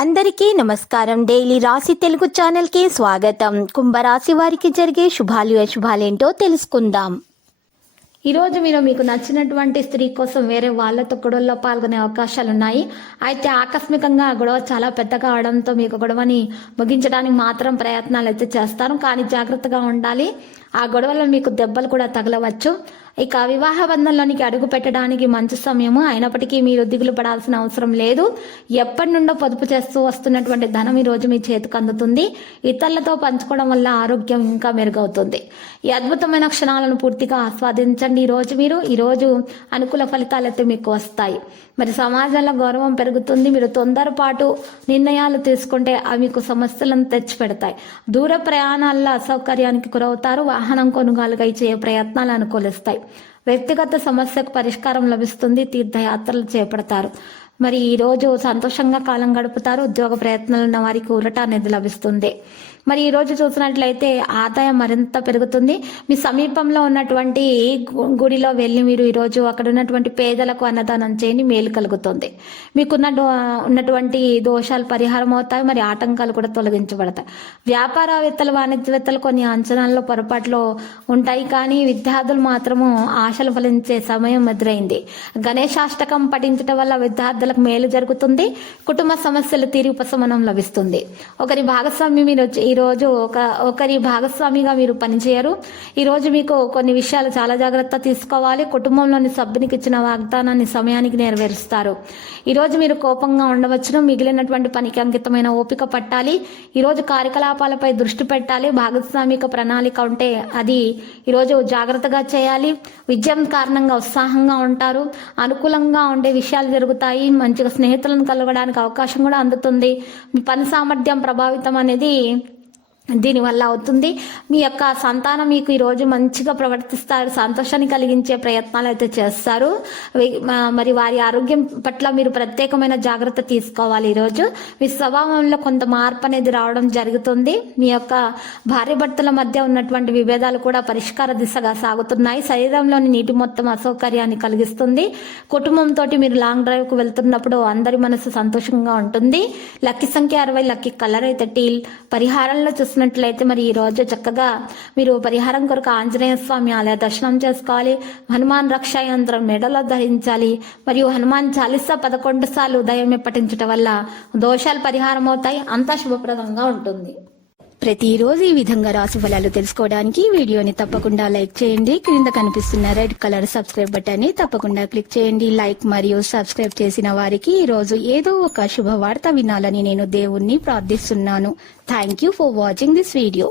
అందరికీ నమస్కారం. డైలీ రాశి తెలుగు ఛానల్కి స్వాగతం. కుంభరాశి వారికి జరిగే శుభాలు అశుభాలేంటో తెలుసుకుందాం. ఈరోజు మీరు మీకు నచ్చినటువంటి స్త్రీ కోసం వేరే వాళ్ళతో గొడవల్లో పాల్గొనే అవకాశాలు ఉన్నాయి. అయితే ఆకస్మికంగా ఆ గొడవ చాలా పెద్దగా అవడంతో మీకు గొడవని ముగించడానికి మాత్రం ప్రయత్నాలు అయితే చేస్తారు. కానీ జాగ్రత్తగా ఉండాలి. ఆ గొడవలో మీకు దెబ్బలు కూడా తగలవచ్చు. ఇక వివాహ బంధంలోనికి అడుగు పెట్టడానికి మంచి సమయము. అయినప్పటికీ మీరు దిగులు పడాల్సిన అవసరం లేదు. ఎప్పటి నుండో పొదుపు చేస్తూ వస్తున్నటువంటి ధనం ఈ రోజు మీ చేతికి అందుతుంది. ఇతరులతో పంచుకోవడం వల్ల ఆరోగ్యం ఇంకా మెరుగవుతుంది. ఈ అద్భుతమైన క్షణాలను పూర్తిగా ఆస్వాదించండి. ఈ రోజు అనుకూల ఫలితాలు అయితే మీకు వస్తాయి. మరి సమాజంలో గౌరవం పెరుగుతుంది. మీరు తొందరపాటు నిర్ణయాలు తీసుకుంటే అవి మీకు సమస్యలను తెచ్చిపెడతాయి. దూర ప్రయాణాల్లో అసౌకర్యానికి గురవుతారు. వాహనం కొనుగోలుగా చేయ ప్రయత్నాలు అనుకూలిస్తాయి. వ్యక్తిగత సమస్యకు పరిష్కారం లభిస్తుంది. తీర్థయాత్రలు చేపడతారు. మరి ఈ రోజు సంతోషంగా కాలం గడుపుతారు. ఉద్యోగ ప్రయత్నాలు ఉన్న వారికి ఊరట అనేది లభిస్తుంది. మరి ఈ రోజు చూసినట్లయితే ఆదాయం మరింత పెరుగుతుంది. మీ సమీపంలో ఉన్నటువంటి గుడిలో వెళ్ళి మీరు ఈరోజు అక్కడ ఉన్నటువంటి పేదలకు అన్నదానం చేయండి. మేలు కలుగుతుంది. ఉన్నటువంటి దోషాలు పరిహారం అవుతాయి. మరి ఆటంకాలు కూడా తొలగించబడతాయి. వ్యాపారవేత్తలు వాణిజ్యవేత్తలు కొన్ని అంచనాల్లో పొరపాట్లు ఉంటాయి. కానీ విద్యార్థులు మాత్రము ఆశలు ఫలించే సమయం ఎదురైంది. గణేశాష్టకం పఠించడం వల్ల విద్యార్థులకు మేలు జరుగుతుంది. కుటుంబ సమస్యలు తీరి ఉపశమనం లభిస్తుంది. ఒకరి భాగస్వామిగా మీరు పనిచేయరు. ఈ రోజు మీకు కొన్ని విషయాలు చాలా జాగ్రత్త తీసుకోవాలి. కుటుంబంలోని సభ్యునికి ఇచ్చిన వాగ్దానాన్ని సమయానికి నెరవేరుస్తారు. ఈ రోజు మీరు కోపంగా ఉండవచ్చును. మిగిలినటువంటి పనికి అంకితమైన ఓపిక పట్టాలి. ఈ రోజు కార్యకలాపాలపై దృష్టి పెట్టాలి. భాగస్వామిక ప్రణాళిక ఉంటే అది ఈరోజు జాగ్రత్తగా చేయాలి. విజయం కారణంగా ఉత్సాహంగా ఉంటారు. అనుకూలంగా ఉండే విషయాలు జరుగుతాయి. మంచిగా స్నేహితులను కలగడానికి అవకాశం కూడా అందుతుంది. మీ పని సామర్థ్యం ప్రభావితం అనేది దీనివల్ల అవుతుంది. మీ యొక్క సంతానం మీకు ఈరోజు మంచిగా ప్రవర్తిస్తారు. సంతోషాన్ని కలిగించే ప్రయత్నాలు అయితే చేస్తారు. మరి వారి ఆరోగ్యం పట్ల మీరు ప్రత్యేకమైన జాగ్రత్త తీసుకోవాలి. ఈరోజు మీ స్వభావంలో కొంత మార్పు అనేది రావడం జరుగుతుంది. మీ యొక్క భార్య భర్తల మధ్య ఉన్నటువంటి విభేదాలు కూడా పరిష్కార దిశగా సాగుతున్నాయి. శరీరంలోని నీటి మొత్తం అసౌకర్యాన్ని కలిగిస్తుంది. కుటుంబంతో మీరు లాంగ్ డ్రైవ్ కు వెళ్తున్నప్పుడు అందరి మనసు సంతోషంగా ఉంటుంది. లక్కీ సంఖ్య 60. లక్కీ కలర్ అయితే టీల్. పరిహారంలో చూసినట్లయితే మరి ఈ రోజు చక్కగా మీరు పరిహారం కొరకు ఆంజనేయ స్వామి ఆలయ దర్శనం చేసుకోవాలి. హనుమాన్ రక్షా యంత్రం మెడలో ధరించాలి. మరియు హనుమాన్ చాలీసా 11 సార్లు ఉదయమే పఠించడం వల్ల దోషాలు పరిహారం అవుతాయి. అంతా శుభప్రదంగా ఉంటుంది. ప్రతిరోజు ఈ విధంగా రాశి ఫలాలు తెలుసుకోవడానికి వీడియోని తప్పకుండా లైక్ చేయండి. క్రింద కనిపిస్తున్న రెడ్ కలర్ సబ్స్క్రైబ్ బటన్ ని తప్పకుండా క్లిక్ చేయండి. లైక్ మరియు సబ్స్క్రైబ్ చేసిన వారికి ఈ రోజు ఏదో ఒక శుభవార్త వినాలని నేను దేవుణ్ణి ప్రార్థిస్తున్నాను. Thank you for watching this video.